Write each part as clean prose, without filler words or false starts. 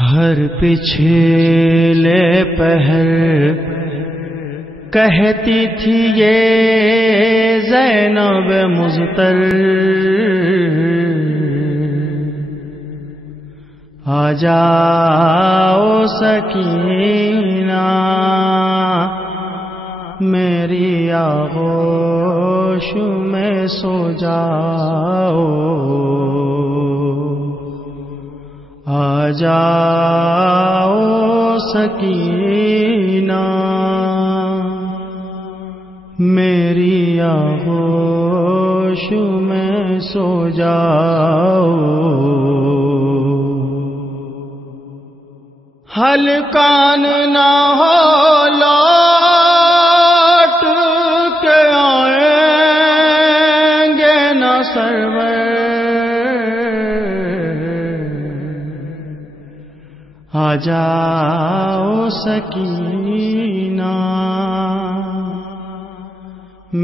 ہر پچھلے پہر کہتی تھی یہ زینب مضطر، آ جاؤ سکینہ میری آغوش میں سو جاؤ، آ جاؤ سکینہ میری آغوش میں سو جاؤ، ہلکان نہ ہو لوٹ کے آئیں گے نہ سرور، آ جاؤ سکینہ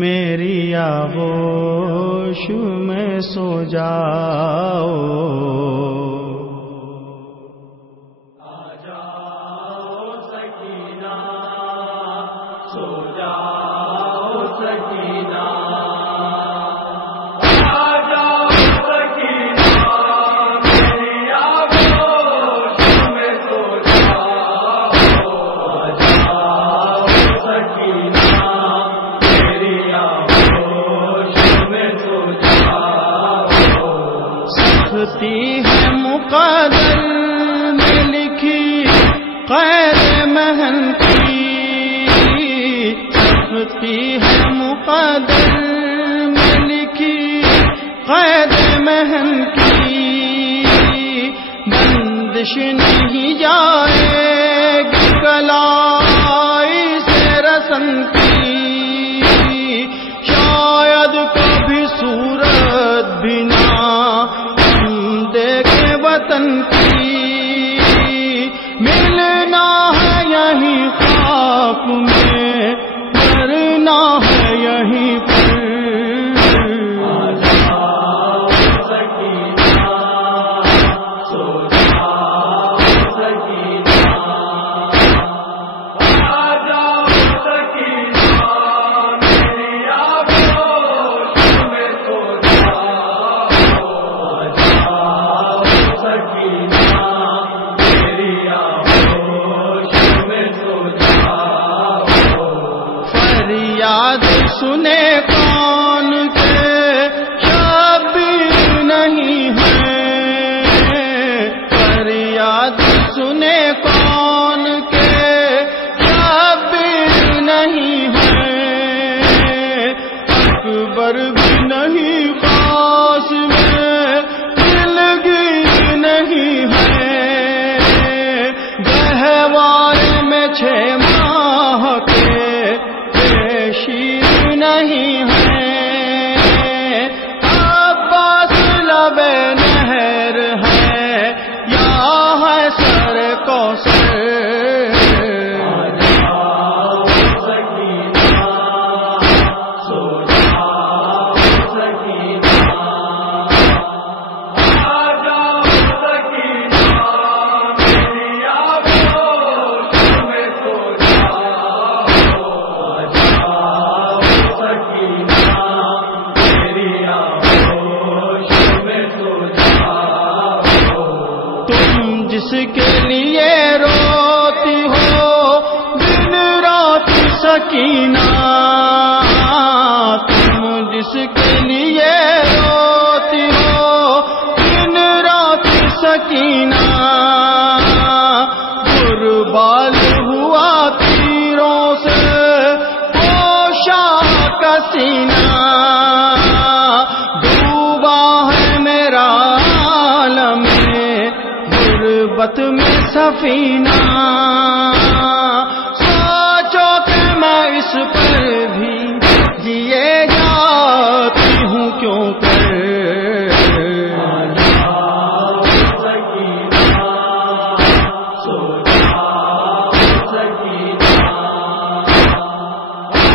میری آغوش میں سو جاؤ، آ جاؤ سکینہ سو جاؤ سکینہ، ہے مقدر میں لکھی غیر مہن کی، سختی ہے مقدر میں لکھی غیر مہن کی، بندش نہیں جائے گی کلائی سے رسن کی، شاید کبھی صورت بھی نہ وطن کی، ملنا ہے یہیں خاک میں، مرنا ہے یہیں پر، آ جاؤ سکینہ سو جاؤ سکینہ، آ جاؤ سکینہ میری آغوش میں سو جاؤ، آ جاؤ سکینہ میری آغوش میں سو جاؤ، فریاد سنے کون کے شبیر نہیں ہے، فریاد سنے کون کے شبیر نہیں ہے، اکبر بھی نہیں خاص میں دلگیر نہیں ہے، گہوارے میں 6 ماہ کے شیر نہیں ہے، عباس لب نہر ہے یا ہے سر کوثر، آ جاؤ سکینہ سو جاؤ سکینہ، آ جاؤ سکینہ میری آغوش میں سو جاؤ، آ جاؤ سکینہ میری آغوش میں سو جاؤ، تم جس کے لیے روتی ہو دن رات سکینہ، تم جس کے لیے روتی ہو دن رات سکینہ، قربان ہوا تیروں سے پوشاک سینہ، ڈوبا ہے میرا عالم غربت میں سفینہ، سوچو کہ میں اس پر بھی جیے جاتی ہوں کیوں کر، آ جاؤ سکینہ سو جاؤ سکینہ،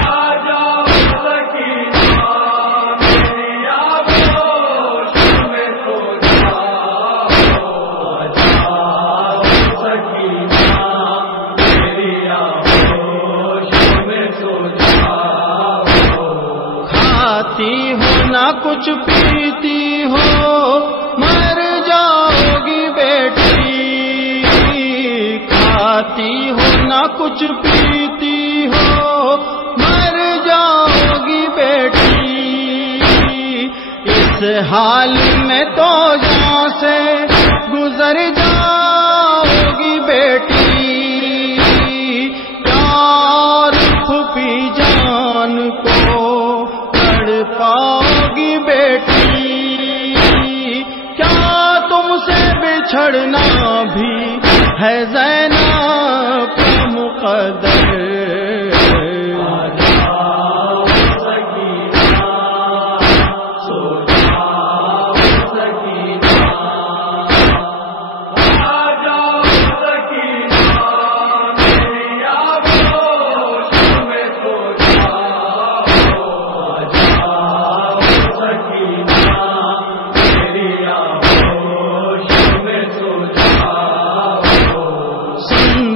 آ جاؤ سکینہ میری آغوش میں سو جاؤ، آ جاؤ کچھ پیتی ہو مر جاؤ گی بیٹی، کھاتی ہو نہ کچھ پیتی ہو مر جاؤ گی بیٹی، اس حال میں تو جہاں سے گزر جاؤ گی بیٹی، پیار پھوپھی جان کو کر پاؤ گی بیٹی، کیا تم سے بچھڑنا بھی ہے زینب کا مقدر،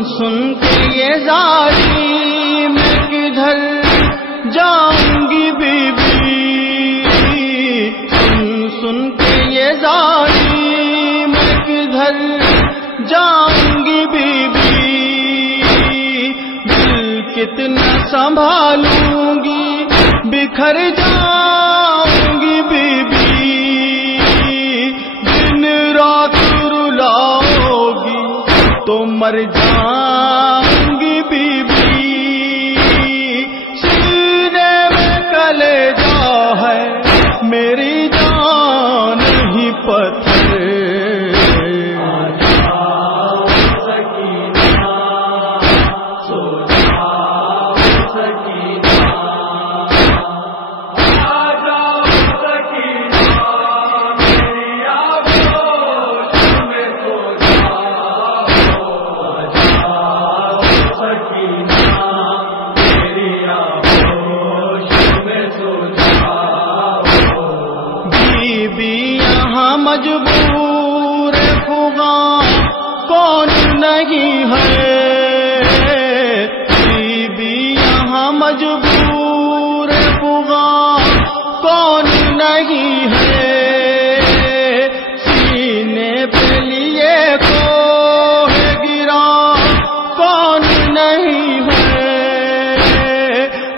سن کے یہ زاری میں کدھر جاؤں گی بی بی، سن کے یہ زاری میں کدھر جاؤں گی بی بی، دل کتنا سنبھالوں گی بکھر جاؤں گی بی بی، دن رات رلاؤ گی تو مر جاؤں گی بی بی، سینے میں کلیجہ ہے میری جان ہی پتھر، یہاں مجبور فغاں کون نہیں ہے، بی یہاں مجبور فغاں کون نہیں ہے، سینے پہ لیے کو ہے گراں کون نہیں ہے،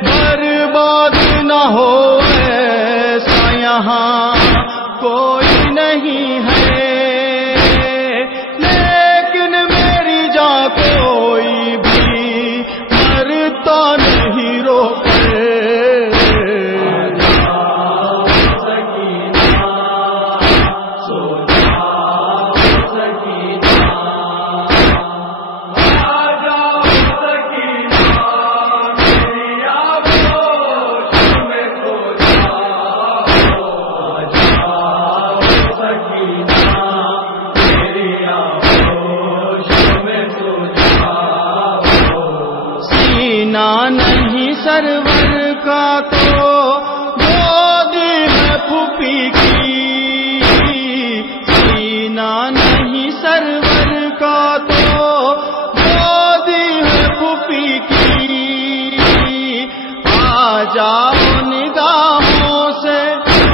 برباد نہ ہو ایسا یہاں کوئی نہیں ہے، لیکن میری جان کوئی بھی مرتا نہیں رو کر، نہیں سرور کا تو گود ہے پھوپھی کی، سینہ نہیں سرور کا تو گود ہے پھوپھی کی، آ جاؤ نگاہوں سے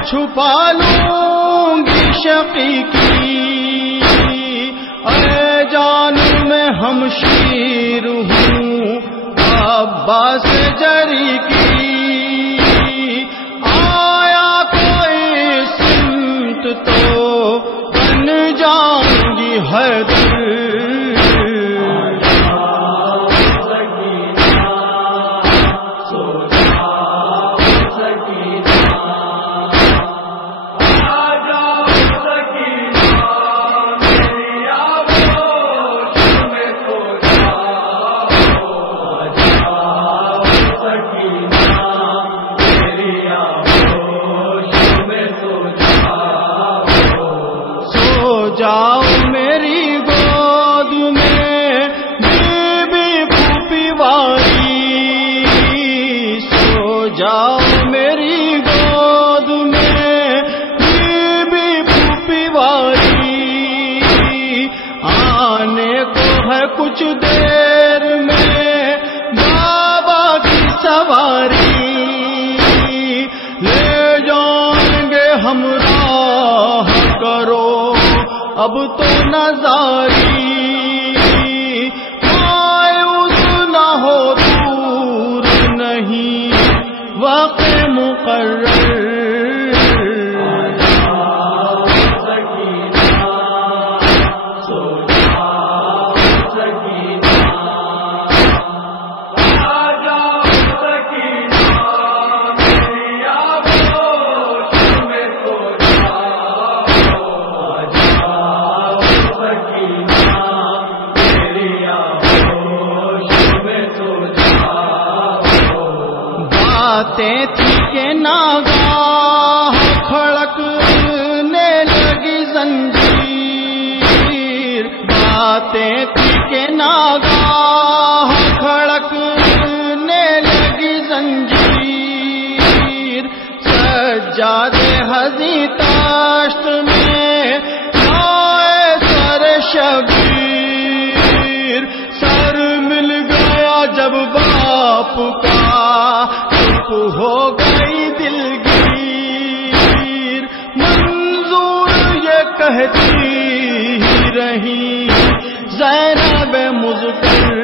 چھپا لوں گی شقی کی، اے جان میں ہمشیر ہوں عباس جری کی، آیا کوئی سمت تو بن جاؤں گی حیدر، جاؤ میری گود میں بی بی پھوپھی والی، سو جاؤ میری گود میں بی بی پھوپھی والی، آنے کو ہے کچھ دیر میں بابا کی سواری، لے جائیں گے اب تو نظاری مایوس نہ ہو دور نہیں وقت مقرر باتیں تھی کہ ناگاہ کھڑکنے لگی زنجیر باتیں تھی کہ ناگاہ کھڑکنے لگی زنجیر سجادے حزیں تاشت میں لائے سر شبیر سر مل گیا جب باپ کا ہو گئی دلگیر منظور یہ کہتی رہی زینب مذکر